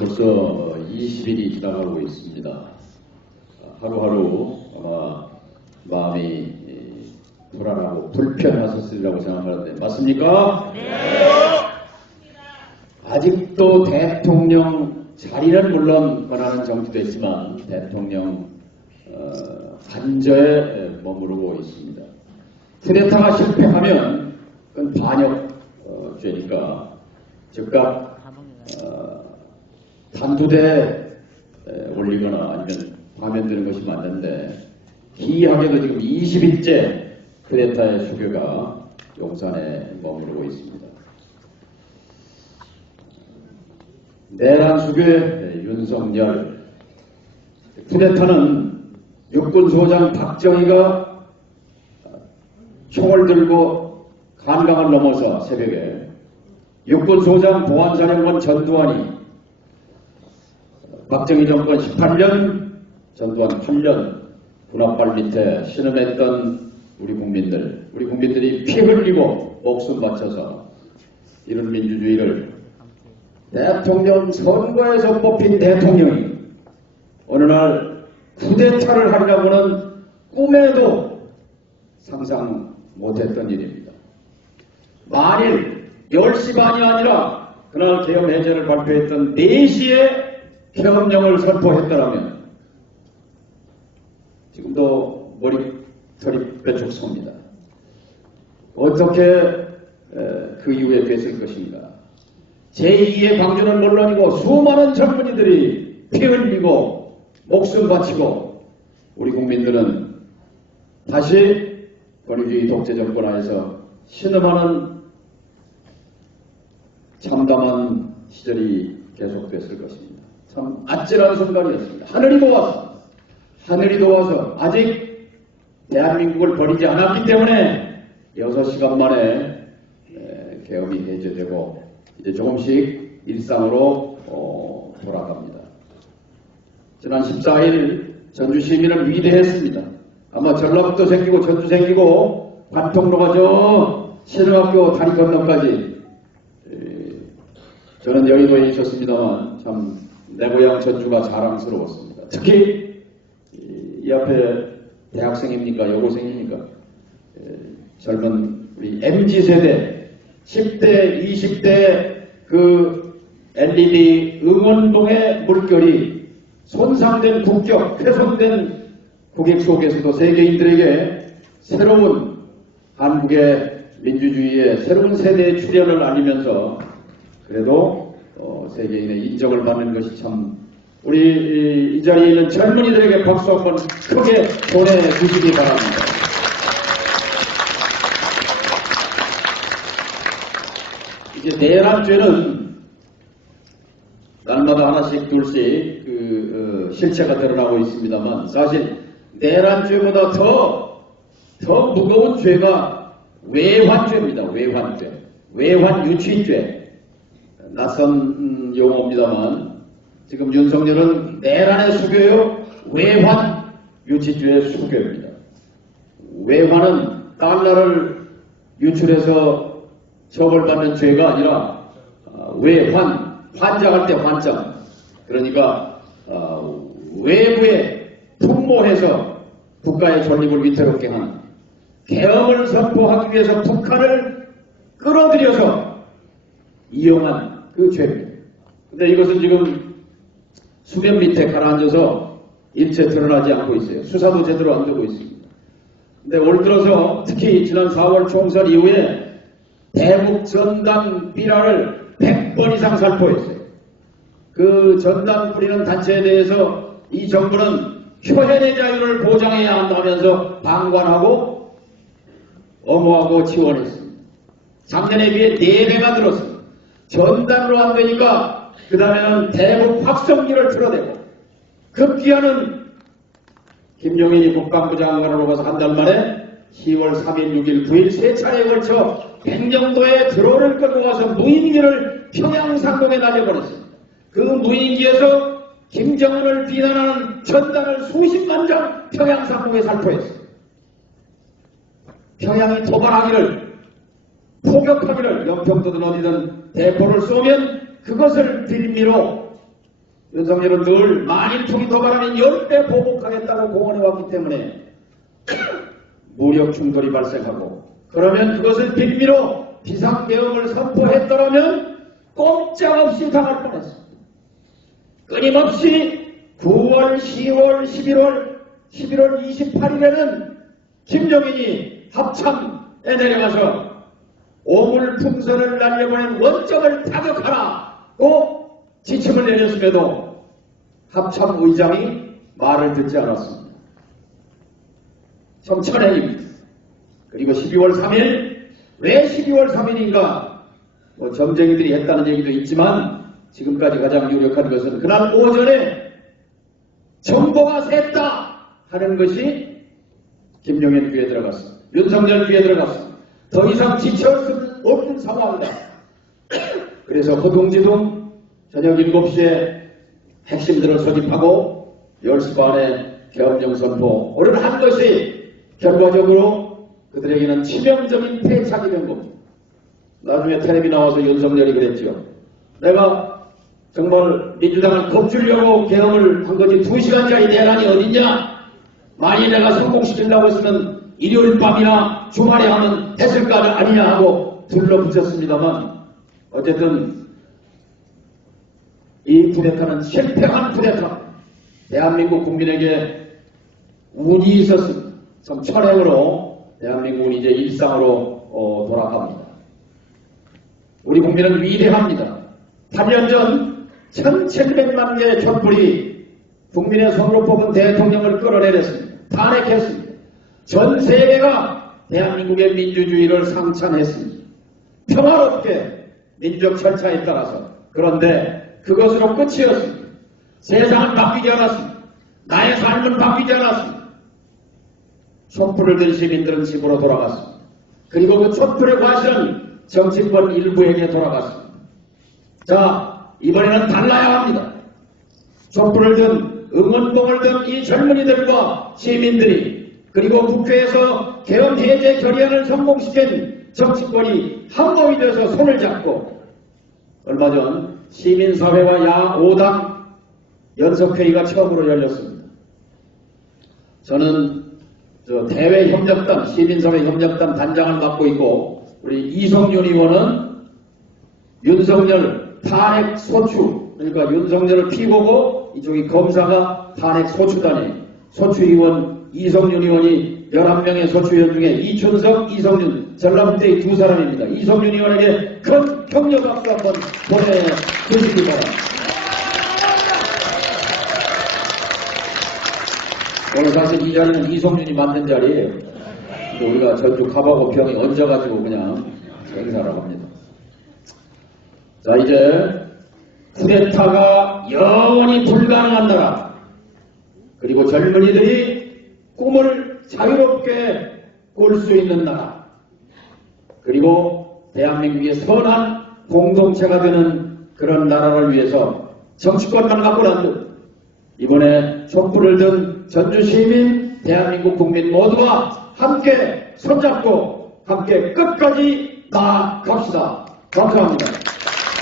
벌써 20일이 지나가고 있습니다. 하루하루 아마 마음이 에, 불안하고 불편하셨으리라고 생각하는데 맞습니까? 네. 아직도 대통령 자리는 물론 권하는 정치도 있지만 대통령 어, 관저에 머무르고 있습니다. 쿠데타가 실패하면 그건 반역 어, 죄니까 즉각 어, 단두대 에, 올리거나 아니면 파면되는 것이 맞는데 기이하게도 지금 20일째 쿠데타의 수교가 용산에 머무르고 있습니다. 내란 수교의 윤석열 쿠데타는 육군소장 박정희가 총을 들고 간강을 넘어서 새벽에 육군소장 보안사령관 전두환이 박정희 정권 18년, 전두환 8년 군합발 밑에 신음했던 우리 국민들, 우리 국민들이 피 흘리고 목숨 바쳐서 이런 민주주의를 대통령 선거에서 뽑힌 대통령이 어느 날 쿠데타를 하려고는 꿈에도 상상 못했던 일입니다. 만일 10시 반이 아니라 그날 계엄 해제를 발표했던 4시에 계엄령을 선포했더라면 지금도 머리털이 뾰족 섭니다. 어떻게 그 이후에 됐을 것인가. 제2의 강조는 물론이고 수많은 젊은이들이 피 흘리고 목숨 바치고 우리 국민들은 다시 권위주의 독재 정권 하에서 신음하는 참담한 시절이 계속됐을 것입니다. 참 아찔한 순간이었습니다. 하늘이 도와서 하늘이 도와서 아직 대한민국을 버리지 않았기 때문에 6시간 만에 계엄이 해제되고 이제 조금씩 일상으로 어, 돌아갑니다. 지난 14일 전주 시민은 위대했습니다. 아마 전라북도 생기고 전주 생기고 관통로가 저 신흥학교 다리 건너까지 저는 여의도에 있었습니다만 참 내 고향 전주가 자랑스러웠습니다. 특히 이 앞에 대학생입니까 여고생입니까 젊은 우리 MZ세대 10대 20대 그 LED 응원봉의 물결이 손상된 국격, 훼손된 국익 속에서도 세계인들에게 새로운 한국의 민주주의의 새로운 세대의 출현을 알리면서 그래도 어, 세계인의 인정을 받는 것이 참 우리 이, 이 자리에 있는 젊은이들에게 박수 한번 크게 보내주시기 바랍니다. 이제 내란죄는 날마다 하나씩 둘씩 그 어, 실체가 드러나고 있습니다만 사실 내란죄보다 더, 더 무거운 죄가 외환죄입니다. 외환죄. 외환 유치죄. 낯선 음, 용어입니다만 지금 윤석열은 내란의 수교요. 외환 유치죄의 수교입니다. 외환은 달러를 유출해서 처벌받는 죄가 아니라 어, 외환, 환장할 때 환장. 그러니까 어, 외부에 풍모해서 국가의 존립을 위태롭게 하는 계엄을 선포하기 위해서 북한을 끌어들여서 이용한 그 죄입니다. 근데 이것은 지금 수면 밑에 가라앉아서 일체 드러나지 않고 있어요. 수사도 제대로 안 되고 있습니다. 근데 올 들어서 특히 지난 4월 총선 이후에 대북 전단 비라를 100번 이상 살포했어요. 그 전단 뿌리는 단체에 대해서 이 정부는 표현의 자유를 보장해야 한다면서 방관하고 엄호하고 지원했습니다. 작년에 비해 4배가 들었습니다. 전단으로 안 되니까 그 다음에는 대북 확성기를 틀어대고 급기야는 김용인이 국방부 장관으로 가서 한 달 만에 10월 3일, 6일, 9일 세 차례에 걸쳐 백령도에 드론을 끌고 와서 무인기를 평양 상공에 날려버렸습니다. 그 무인기에서 김정은을 비난하는 전단을 수십만 장 평양 상공에 살포했습니다. 평양이 도발하기를 포격하기를 연평도든 어디든 대포를 쏘면 그것을 빌미로 윤석열은 늘 만일통이 도발하면 열배 보복하겠다고 공언해 왔기 때문에 무력 충돌이 발생하고 그러면 그것을 빌미로 비상계엄을 선포했더라면 꼼짝없이 당할 뻔했습니다. 끊임없이 9월, 10월, 11월, 11월 28일에는 김종인이 합참에 내려가서 오물 풍선을 날려보낸 원정을 타격하라고 지침을 내렸음에도 합참 의장이 말을 듣지 않았습니다. 정천행입니다. 그리고 12월 3일 왜 12월 3일인가 뭐 점쟁이들이 했다는 얘기도 있지만 지금까지 가장 유력한 것은 그날 오전에 정보가 샜다 하는 것이 김용현 귀에 들어갔습니다. 윤석열 귀에 들어갔습니다. 더 이상 지체할 수 없는 상황이다. 그래서 허둥지둥 저녁 7시에 핵심들을 소집하고 10시 반에 계엄령 선포를 한 것이 결과적으로 그들에게는 치명적인 패착이 된 겁니다. 나중에 텔레비 나와서 윤석열이 그랬죠. 내가 정말 민주당을 겁주려고 계엄을 한 거지 두 시간짜리 대란이 어딨냐? 만일 내가 성공시키려고 했으면 일요일 밤이나 주말에 하면 거 아니냐 하고 둘러붙였습니다만 어쨌든 이 쿠데타는 실패한 쿠데타. 대한민국 국민에게 운이 있었습니다. 참 철행으로 대한민국은 이제 일상으로 어, 돌아갑니다. 우리 국민은 위대합니다. 8년 전 1700만 개의 촛불이 국민의 손으로 뽑은 대통령을 끌어내렸습니다. 탄핵했습니다. 전 세계가 대한민국의 민주주의를 상찬했습니다. 평화롭게 민족 절차에 따라서 그런데 그것으로 끝이었습니다. 세상은 바뀌지 않았습니다. 나의 삶은 바뀌지 않았습니다. 촛불을 든 시민들은 집으로 돌아갔습니다. 그리고 그 촛불의 과실은 정치권 일부에게 돌아갔습니다. 자, 이번에는 달라야 합니다. 촛불을 든 응원봉을 든 이 젊은이들과 시민들이 그리고 국회에서 개헌 해제 결의안을 성공시킨 정치권이 한 몸이 돼서 손을 잡고 얼마 전 시민사회와 야 5당 연석회의가 처음으로 열렸습니다. 저는 저 대외협력단, 시민사회협력단 단장을 맡고 있고 우리 이성윤 의원은 윤석열 탄핵 소추, 그러니까 윤석열을 피고고 이쪽이 검사가 탄핵 소추단이에요. 소추 의원 이성윤 의원이 11명의 소추위원 중에 이춘석, 이성윤, 전남대의 두 사람입니다. 이성윤 의원에게 큰 격려 박수 한번 보내주시기 바랍니다. 오늘 사실 이 자리는 이성윤이 만든 자리예요. 근데 우리가 전주 가바고 병이 얹어가지고 그냥 행사를 합니다. 자 이제 쿠데타가 영원히 불가능한 나라 그리고 젊은이들이 꿈을 자유롭게 꿀 수 있는 나라 그리고 대한민국의 선한 공동체가 되는 그런 나라를 위해서 정치권만 갖고는 안. 이번에 촛불을 든 전주 시민, 대한민국 국민 모두가 함께 손잡고 함께 끝까지 나아갑시다. 감사합니다.